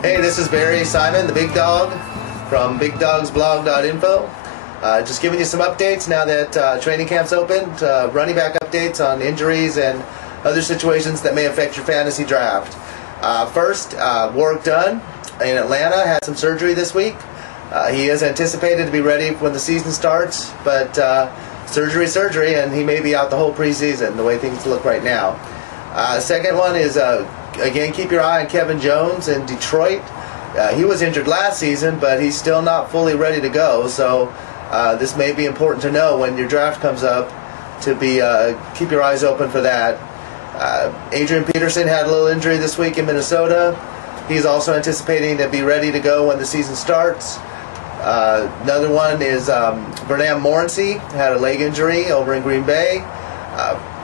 Hey, this is Barry Simon, the Big Dog from bigdogsblog.info. Just giving you some updates now that training camp's opened, running back updates on injuries and other situations that may affect your fantasy draft. First, Warwick Dunn in Atlanta had some surgery this week. He is anticipated to be ready when the season starts, but surgery, and he may be out the whole preseason the way things look right now. Second one is, again, keep your eye on Kevin Jones in Detroit. He was injured last season, but he's still not fully ready to go, so this may be important to know when your draft comes up to be keep your eyes open for that. Adrian Peterson had a little injury this week in Minnesota. He's also anticipating to be ready to go when the season starts. Another one is Vernon Morency had a leg injury over in Green Bay.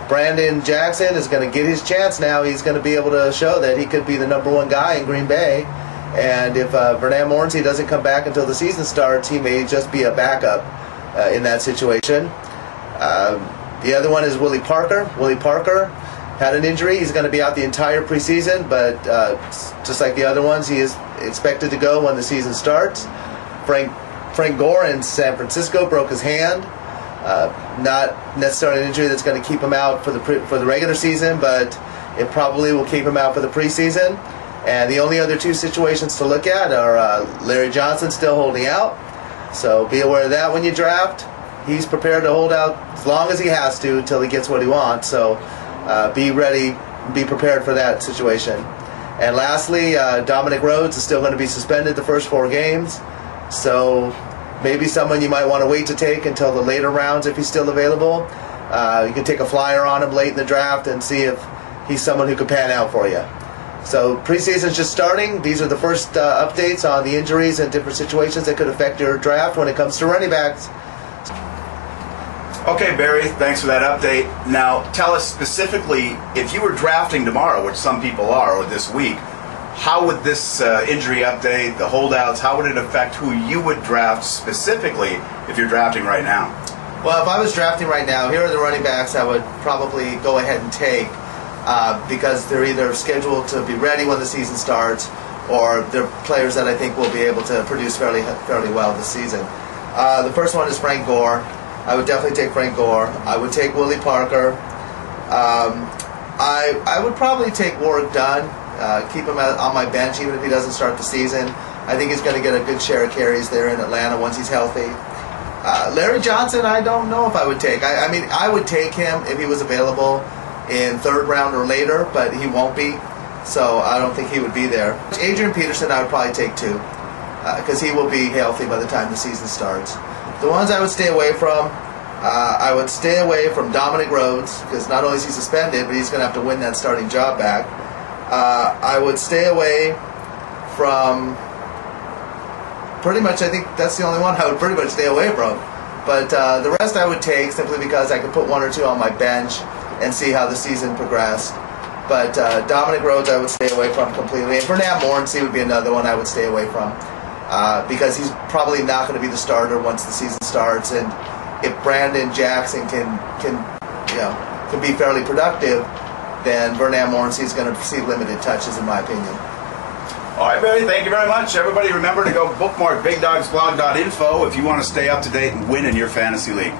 Brandon Jackson is going to get his chance now. He's going to be able to show that he could be the #1 guy in Green Bay. And if Vernon Morency doesn't come back until the season starts, he may just be a backup in that situation. The other one is Willie Parker. Willie Parker had an injury. He's going to be out the entire preseason, but just like the other ones, he is expected to go when the season starts. Frank Gore in San Francisco broke his hand. Not necessarily an injury that's going to keep him out for the regular season, but it probably will keep him out for the preseason. And the only other two situations to look at are Larry Johnson still holding out, so be aware of that when you draft. He's prepared to hold out as long as he has to until he gets what he wants, so be ready, be prepared for that situation. And lastly, Dominic Rhodes is still going to be suspended the first 4 games, so maybe someone you might want to wait to take until the later rounds if he's still available. You can take a flyer on him late in the draft and see if he's someone who could pan out for you. So preseason's just starting. These are the first updates on the injuries and different situations that could affect your draft when it comes to running backs. Okay, Barry, thanks for that update. Now, tell us specifically, if you were drafting tomorrow, which some people are, or this week, how would this injury update, the holdouts, how would it affect who you would draft specifically if you're drafting right now? Well, if I was drafting right now, here are the running backs I would probably go ahead and take because they're either scheduled to be ready when the season starts or they're players that I think will be able to produce fairly well this season. The first one is Frank Gore. I would definitely take Frank Gore. I would take Willie Parker. I would probably take Warwick Dunn. Keep him on my bench even if he doesn't start the season. I think he's going to get a good share of carries there in Atlanta once he's healthy. Larry Johnson, I don't know if I would take. I mean, I would take him if he was available in 3rd round or later, but he won't be, so I don't think he would be there. Adrian Peterson I would probably take too, because he will be healthy by the time the season starts. The ones I would stay away from, I would stay away from Dominic Rhodes, because not only is he suspended, but he's going to have to win that starting job back. I would stay away from, pretty much, I think that's the only one I would pretty much stay away from. But the rest I would take simply because I could put 1 or 2 on my bench and see how the season progressed. But Dominic Rhodes I would stay away from completely. And Vernon Morency would be another one I would stay away from because he's probably not going to be the starter once the season starts. And if Brandon Jackson can be fairly productive, then Vernon Morency is going to see limited touches, in my opinion. All right, Barry, thank you very much. Everybody remember to go bookmark bigdogsblog.info if you want to stay up to date and win in your fantasy league.